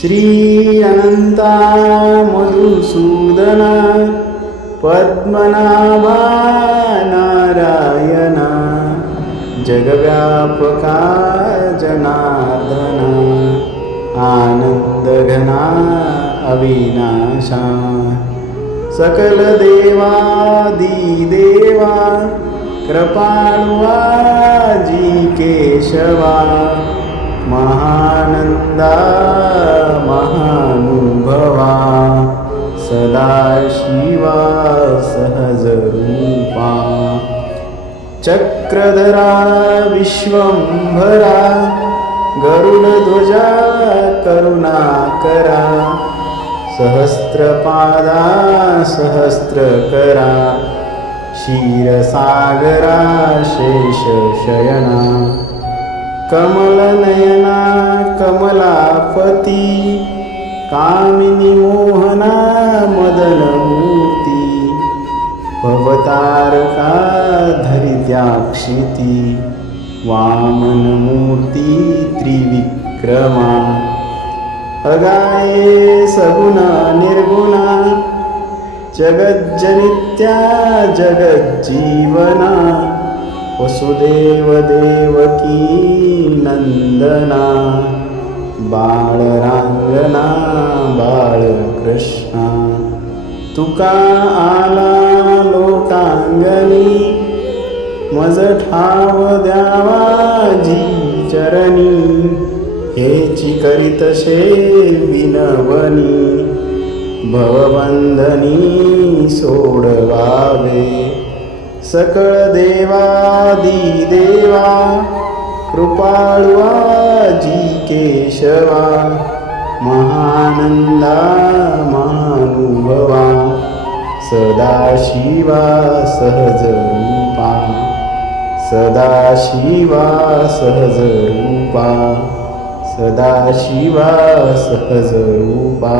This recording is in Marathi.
श्री अनंता मधुसूदना पद्मनाभा नारायणा जगव्यापका जनार्दना आनंदघना अविनाशा सकल देवादिदेवा कृपाळुआ जी केशवा महानंदा महानुभवा सदाशिवा सहजरूपा चक्रधरा विश्वंभरा गरुडध्वजा करुणाकरा सहस्रपादा सहस्रकरा क्षीरसागरा शेषशयना कमलनयना कमलापती कामिनी मोहना मदनमूर्ती भवतारका धरित्याक्षिती वामनमूर्ती त्रिविक्रमा अगाये सगुणा निर्गुणा जगज्जनित्या जगज्जीवना वसुदेव देवकी नंदना बाळरांगणा बाळकृष्णा तुका आला लोटांगणी मज ठाव द्यावा जी चरणी हेची करीतशे विनवनी भवबंधनी सोडवावे सकळ देवादिदेवा कृपाळुआ जी केशवा महानंदा महानुभवा सदाशिवा सहजरूपा सदाशिवा सहजरूपा सदाशिवा सहजरूपा